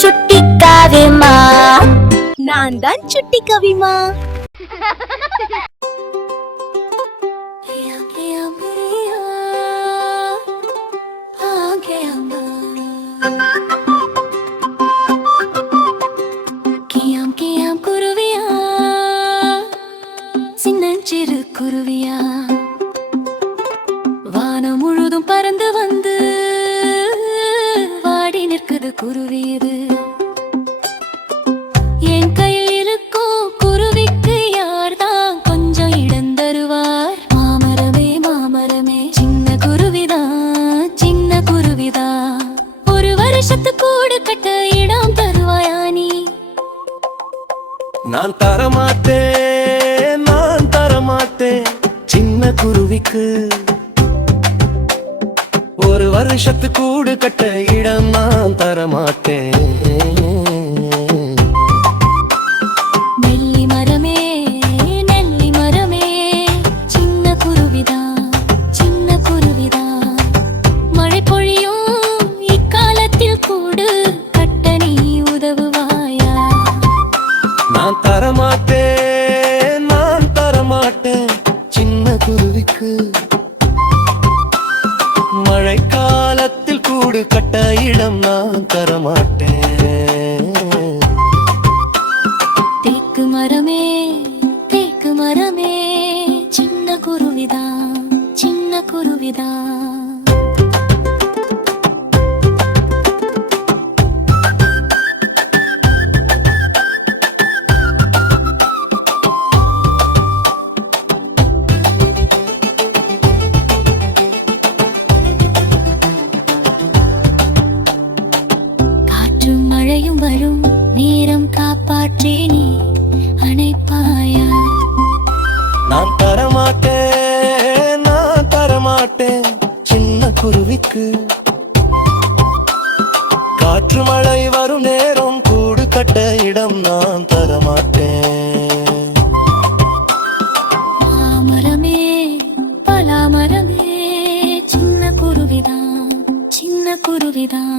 சுட்டி கவிமா. நான் தான் சுட்டி கவிமா. குருவியா, சின்னஞ்சிறு குருவியா, வானம் முழுதும் பறந்து வந்து வாடி நிற்குது குருவி இது. என் கையில் இருக்கும் குருவிக்கு யார்தான் கொஞ்சம் இடம் தருவார்? மாமரமே மாமரமே, சின்ன குருவிதான் சின்ன குருவிதான், ஒரு வருஷத்து கூடு கட்ட இடம் தருவாயா நீ? நான் தரமாட்டேன், நான் தரமாட்டேன் சின்ன குருவிக்கு ஒரு வருஷத்து கூடு கட்ட இடம் நான் தரமாட்டேன். நெல்லி மரமே நெல்லி மரமே, சின்ன குருவிதான் சின்ன குருவிதான், மழை பொழியும் இக்காலத்தில் கூடு கட்ட நீ உதவுவாயா? நான் தரமாட்டேன், நான் தரமாட்டேன் சின்ன குருவிக்கு மழைக்காலத்தில் கூடு கட்ட இடம் நான் தரமாட்டேன். தேக்கு மரமே தேக்கு மரமே, சின்ன குருவிதான் சின்ன குருவிதான். மழையும் வரும் நேரம் காப்பாற்றே நீ அணைப்பாயா? நான் தரமாட்டேன், நான் தரமாட்டேன் சின்ன குருவிக்கு காற்று மழை வரும் நேரம் கூடு கட்ட இடம் நான் தரமாட்டேன். மாமரமே பலாமரமே, சின்ன குருவிதான் சின்ன குருவிதான்,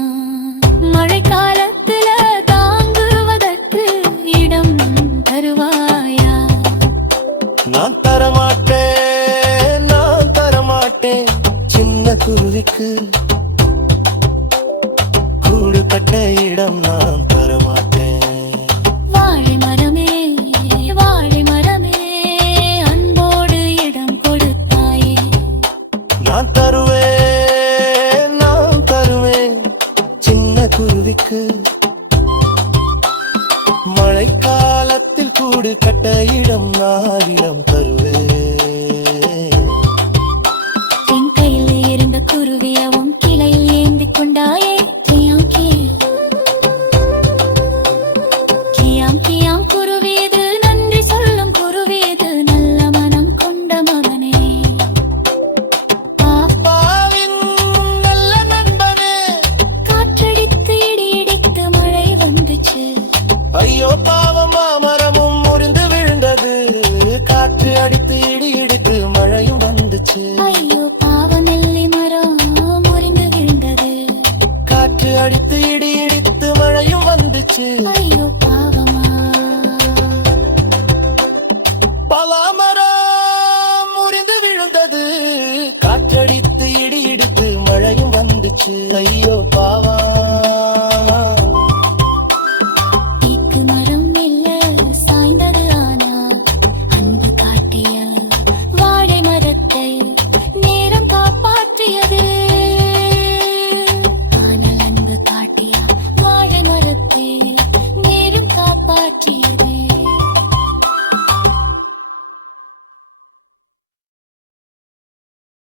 மழைக்காலத்துல தாங்குவதற்கு இடம் தருவாயா? நான் தரமாட்டேன், நான் தரமாட்டேன் சின்ன குருவிக்கு கூடு கட்ட இடம் நான் தரமாட்டேன். வாழை மரமே வாழை மரமே, அன்போடு இடம் கொடுத்தாயே. நான் தருவேன், நான் தருவேன் சின்ன குருவிக்கு மழைக்காலத்தில் கூடு கட்ட இடம் நான் இடம் தருவேன்.